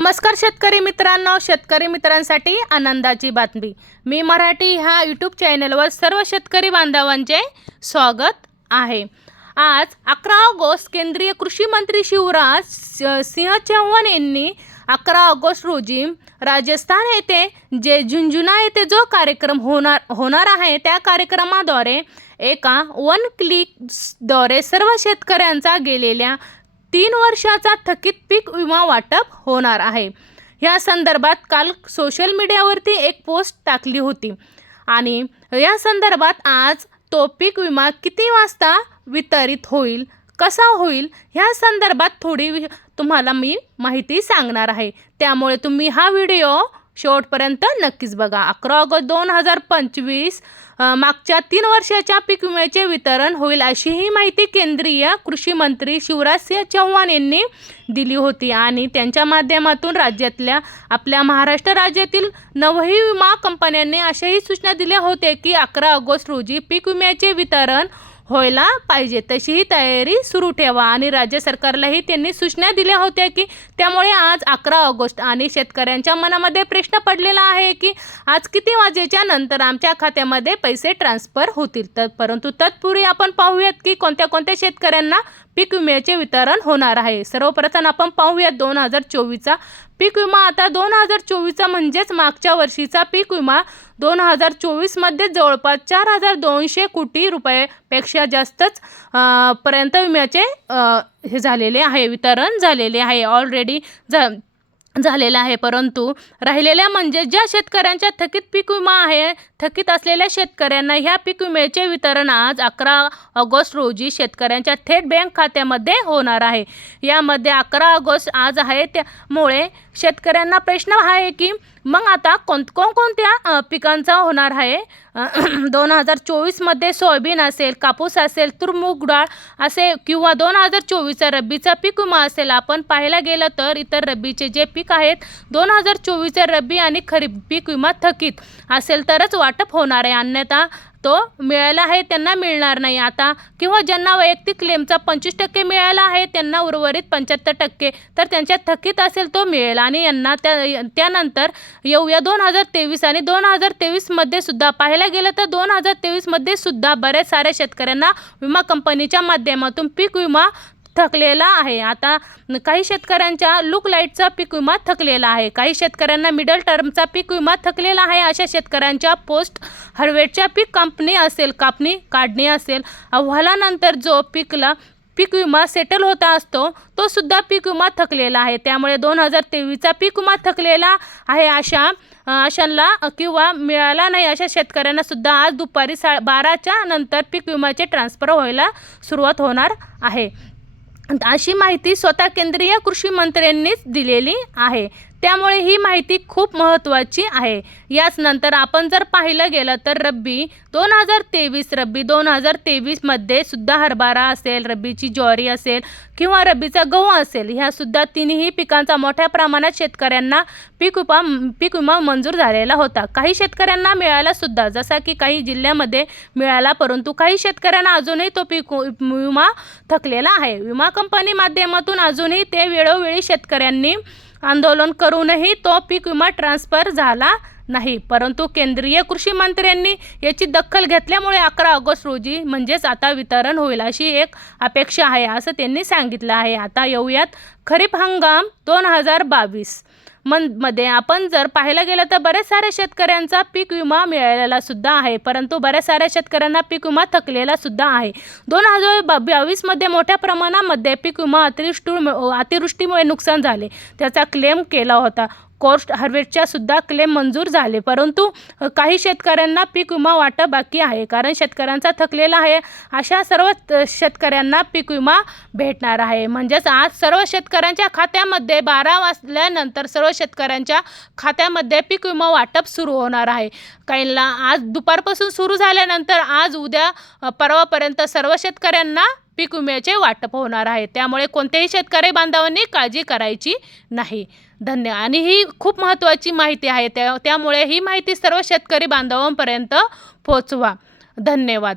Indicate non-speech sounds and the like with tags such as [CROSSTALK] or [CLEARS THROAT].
नमस्कार शेतकरी मित्रांनो शेतकरी मित्रांसाठी आनंदाची बातमी. मी मराठी ह्या यूट्यूब चॅनलवर सर्व शेतकरी बांधवांचे स्वागत आहे. आज अकरा ऑगस्ट केंद्रीय कृषी मंत्री शिवराज सिंह चौहान यांनी अकरा ऑगस्ट रोजी राजस्थान येथे जे झुंझुना येथे जो कार्यक्रम होणार होणार आहे त्या कार्यक्रमाद्वारे एका वन क्लिकद्वारे सर्व शेतकऱ्यांचा गेलेल्या तीन वर्षाचा थकीत पीक विमा वाटप होणार आहे. या संदर्भात काल सोशल मीडियावरती एक पोस्ट टाकली होती. आणि या संदर्भात आज तो पीक विमा किती वाजता वितरित होईल कसा होईल ह्या संदर्भात थोडी तुम्हाला मी माहिती सांगणार आहे. त्यामुळे तुम्ही हा व्हिडिओ शेवटपर्यंत नक्कीच बघा. अकरा ऑगस्ट दोन हजार पंचवीस मागच्या तीन वर्षाच्या पीक विम्याचे वितरण होईल अशी ही माहिती केंद्रीय कृषी मंत्री शिवराज सिंह चौहान यांनी दिली होती आणि त्यांच्या माध्यमातून राज्यातल्या आपल्या महाराष्ट्र राज्यातील नवही विमा कंपन्यांनी अशाही सूचना दिल्या होत्या की अकरा ऑगस्ट रोजी पीक विम्याचे वितरण व्हायला पाहिजे. तशीही तयारी सुरू ठेवा. आणि राज्य सरकारलाही त्यांनी सूचना दिल्या होत्या की त्यामुळे आज अकरा ऑगस्ट आणि शेतकऱ्यांच्या मनामध्ये प्रश्न पडलेला आहे की आज किती वाजेच्या नंतर आमच्या खात्यामध्ये पैसे ट्रान्सफर होतील? तर परंतु तत्पूर्वी आपण पाहूयात की कोणत्या कोणत्या शेतकऱ्यांना पीक विम्याचे वितरण होणार आहे. सर्वप्रथम आपण पाहूयात दोन हजार चोवीसचा पीक विमा आता दोन हजार चोवीसचा म्हणजेच मागच्या वर्षीचा पीक विमा दोन हजार चोवीसमध्ये जवळपास चार हजार दोनशे कोटी रुपयापेक्षा जास्तच पर्यंत विम्याचे हे झालेले आहे वितरण झालेले आहे. ऑलरेडी ज झालेला आहे. परंतु राहिलेल्या म्हणजे ज्या शेतकऱ्यांच्या थकीत पीक विमा आहे थकीत असलेल्या शेतकऱ्यांना ह्या पीक विम्याचे वितरण आज अकरा ऑगस्ट रोजी शेतकऱ्यांच्या थेट बँक खात्यामध्ये होणार आहे. यामध्ये अकरा ऑगस्ट आज आहे. त्यामुळे शेतकऱ्यांना प्रश्न हा आहे की मग आता कोण कोणकोणत्या पिकांचा होणार आहे? [CLEARS THROAT] दोन हजार चोवीसमध्ये सोयाबीन असेल कापूस असेल तुरमूग डाळ असे किंवा दोन हजार चोवीसचा रब्बीचा पीक विमा असेल आपण पाहायला गेलं तर इतर रब्बीचे जे पीक आहेत. दोन हजार चोवीसचा रब्बी आणि खरीप पीक विमा थकीत. असेल तरच वाटप होणार आहे. अन्यथा तो मिळाला आहे त्यांना मिळणार नाही. आता किंवा ज्यांना वैयक्तिक क्लेमचा पंचवीस टक्के मिळाला आहे त्यांना उर्वरित पंच्याहत्तर टक्के. तर त्यांच्या थकीत असेल तो मिळेल. आणि यांना त्या त्यानंतर येऊया दोन हजार तेवीस आणि दोन हजार तेवीसमध्ये सुद्धा. पाहायला गेलं तर दोन हजार तेवीसमध्ये सुद्धा बऱ्याच साऱ्या शेतकऱ्यांना विमा कंपनीच्या माध्यमातून पीक विमा थकलेला आहे. आता काही शेतकऱ्यांच्या लुक लाईटचा पीक विमा थकलेला आहे. काही शेतकऱ्यांना मिडल टर्मचा पीक विमा थकलेला आहे. अशा शेतकऱ्यांच्या पोस्ट हार्वेस्टच्या पीक कापणी असेल कापणी काढणी असेल अहवालानंतर जो पीकला पीक विमा सेटल होता असतो तो सुद्धा पीक विमा थकलेला आहे. त्यामुळे दोन हजार तेवीसचा पीक विमा थकलेला आहे अशा अशांना किंवा मिळाला नाही अशा शेतकऱ्यांना सुद्धा आज दुपारी सा बाराच्या नंतर पीक विम्याचे ट्रान्सफर व्हायला सुरुवात होणार आहे. अशी माहिती स्वतः केंद्रीय कृषी मंत्र्यांनीच दिलेली आहे. त्यामुळे ही माहिती खूप महत्त्वाची आहे. याच नंतर आपण जर पाहिलं गेलं तर रब्बी दोन हजार तेवीस रब्बी दोन हजार तेवीसमध्ये सुद्धा हरभरा असेल रब्बीची ज्वारी असेल किंवा रब्बीचा गहू असेल ह्यासुद्धा तिन्ही पिकांचा मोठ्या प्रमाणात शेतकऱ्यांना पीक उपा पीक विमा मंजूर झालेला होता. काही शेतकऱ्यांना मिळाला सुद्धा जसा की काही जिल्ह्यामध्ये मिळाला परंतु काही शेतकऱ्यांना अजूनही तो पीक विमा थकलेला आहे. विमा कंपनी माध्यमातून अजूनही ते वेळोवेळी शेतकऱ्यांनी आंदोलन करूनही तो पीक विमा ट्रान्सफर झाला नाही. परंतु केंद्रीय कृषी मंत्र्यांनी याची दखल घेतल्यामुळे अकरा ऑगस्ट रोजी म्हणजेच आता वितरण होईल अशी एक अपेक्षा आहे असं त्यांनी सांगितलं आहे. आता येऊयात खरीप हंगाम दोन हजार बावीस. मध्ये आपण जर पाहायला गेलं तर बऱ्याच साऱ्या शेतकऱ्यांचा पीक विमा मिळालेला सुद्धा आहे. परंतु बऱ्याच साऱ्या शेतकऱ्यांना पीक विमा थकलेला सुद्धा आहे. दोन हजार बा बावीसमध्ये मोठ्या प्रमाणामध्ये पीक विमा अतिवृष्टी अतिवृष्टीमुळे नुकसान झाले. त्याचा क्लेम केला होता. कोस्ट हार्वेस्टच्या सुद्धा क्लेम मंजूर झाले. परंतु काही शेतकऱ्यांना पीक विमा वाटप बाकी आहे. कारण शेतकऱ्यांचा थकलेला आहे. अशा सर्व शेतकऱ्यांना पीक विमा भेटणार आहे. म्हणजेच आज सर्व शेतकऱ्यांच्या खात्यामध्ये बारा वाजल्यानंतर सर्व शेतकऱ्यांच्या खात्यामध्ये पीक विमा वाटप सुरू होणार आहे. काहींना आज दुपारपासून सुरू झाल्यानंतर आज उद्या परवापर्यंत सर्व शेतकऱ्यांना पीक विम्याचे वाटप होणार आहे. त्यामुळे कोणत्याही शेतकरी बांधवांनी काळजी करायची नाही. धन्य. आणि ही खूप महत्त्वाची माहिती आहे. त्या त्यामुळे ही माहिती सर्व शेतकरी बांधवांपर्यंत पोचवा धन्यवाद.